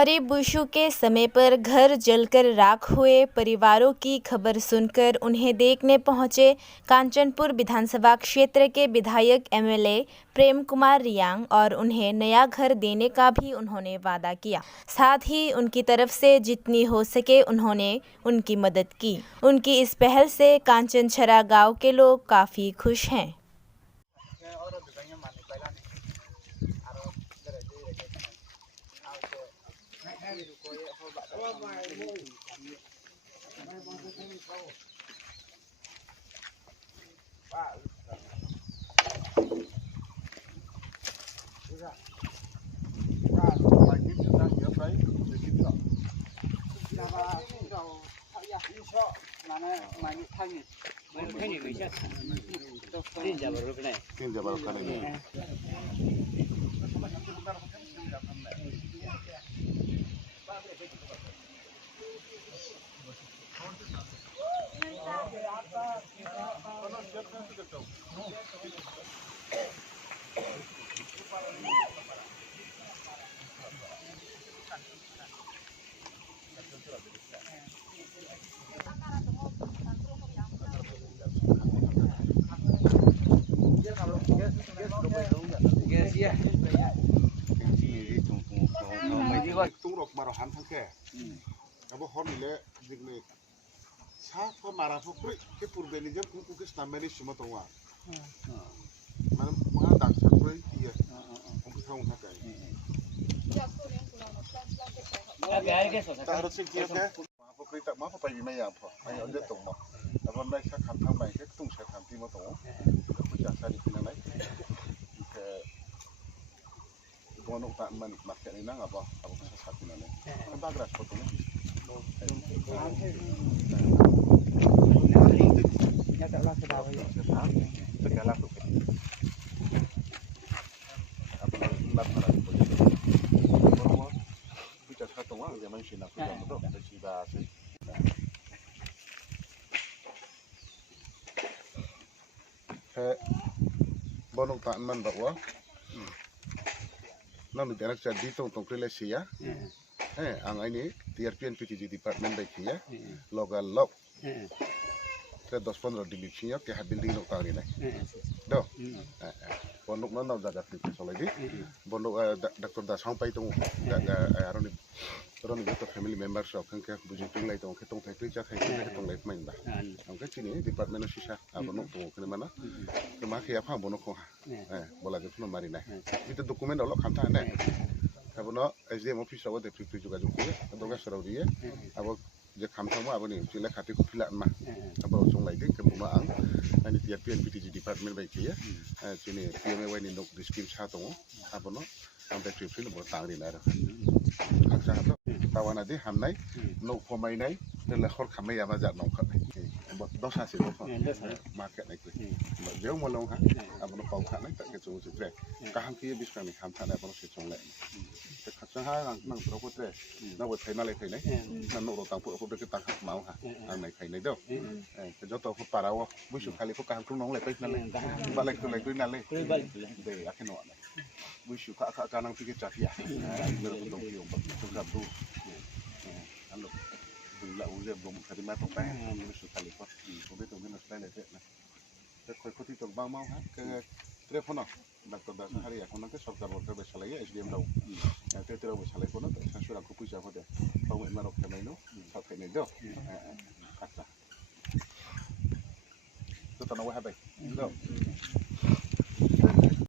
खरीफ बुशु के समय पर घर जलकर राख हुए परिवारों की खबर सुनकर उन्हें देखने पहुंचे कांचनपुर विधानसभा क्षेत्र के विधायक एमएलए प्रेम कुमार रियांग और उन्हें नया घर देने का भी उन्होंने वादा किया। साथ ही उनकी तरफ से जितनी हो सके उन्होंने उनकी मदद की। उनकी इस पहल से कांचनछरा गांव के लोग काफी खुश हैं। Bonok tak man bawa, namun dia nak jadi tong relasi ya. Ang ini TRPN PTG Department baik ya, local log. Kita 10-15 dilipsinya ke building nok tari nih. Doh, bonok mana jaga kita soalnya. Bonok Dr. Das sampai tong, Orang itu family members of kan ke bujuting lai tong ketong thai kerja thai ketong lai main dah. Angkat sini department sisa bonok tong kena mana? Kemaki apa bonok kok? Bola gitu mari nah. Itu dokumen dulu kanta nah. Kabono SDM office awak deputy juga juga. Adoga serau dia. Awak je kanta mau abang ni sila kati ko pilat mah. Abang song lai deh kemuma ang. Ini tiap PTG department baik ya. Sini PMA ini nok diskim satu. Abono sampai trip ini buat tangri nara. Aksa itu tawana deh hamnai nok pemain nai dan lekor kami ya mazat nok kami. Buat dosa sih dosa. Market naik tu. Jauh malang kan. Abono kau kan naik tak kecung tu trek. Kahang kia bisa ni ham thana abono kecung lek. Kacang hai nang berapa trek. Nak buat thai nalai thai nai. Nak nok rotang pun aku berket tak mau ha. Ang naik thai nai dah. Kerja tu aku parawa. Bujuk kali aku kahang tu nong lek nalai. Balik tu nalai. Deh akhir nok. Bujuk kak kanang pikir cahaya. Mereka dong pion. Tunggu tu. Halo. Bila ujar belum terima tongkai. Bujuk kali kau. Kau betul betul nak lek nak. Kau itu tu bang mau kan ke telepon nak. Dr. Das hari aku nanti sorgar worker bersalai SDM lau. Nanti terus bersalai pun nanti saya sudah kupu siapa dia. Bang Marok kemana itu? Sampai ni dah. Kata. Itu tanah wahai. Dah.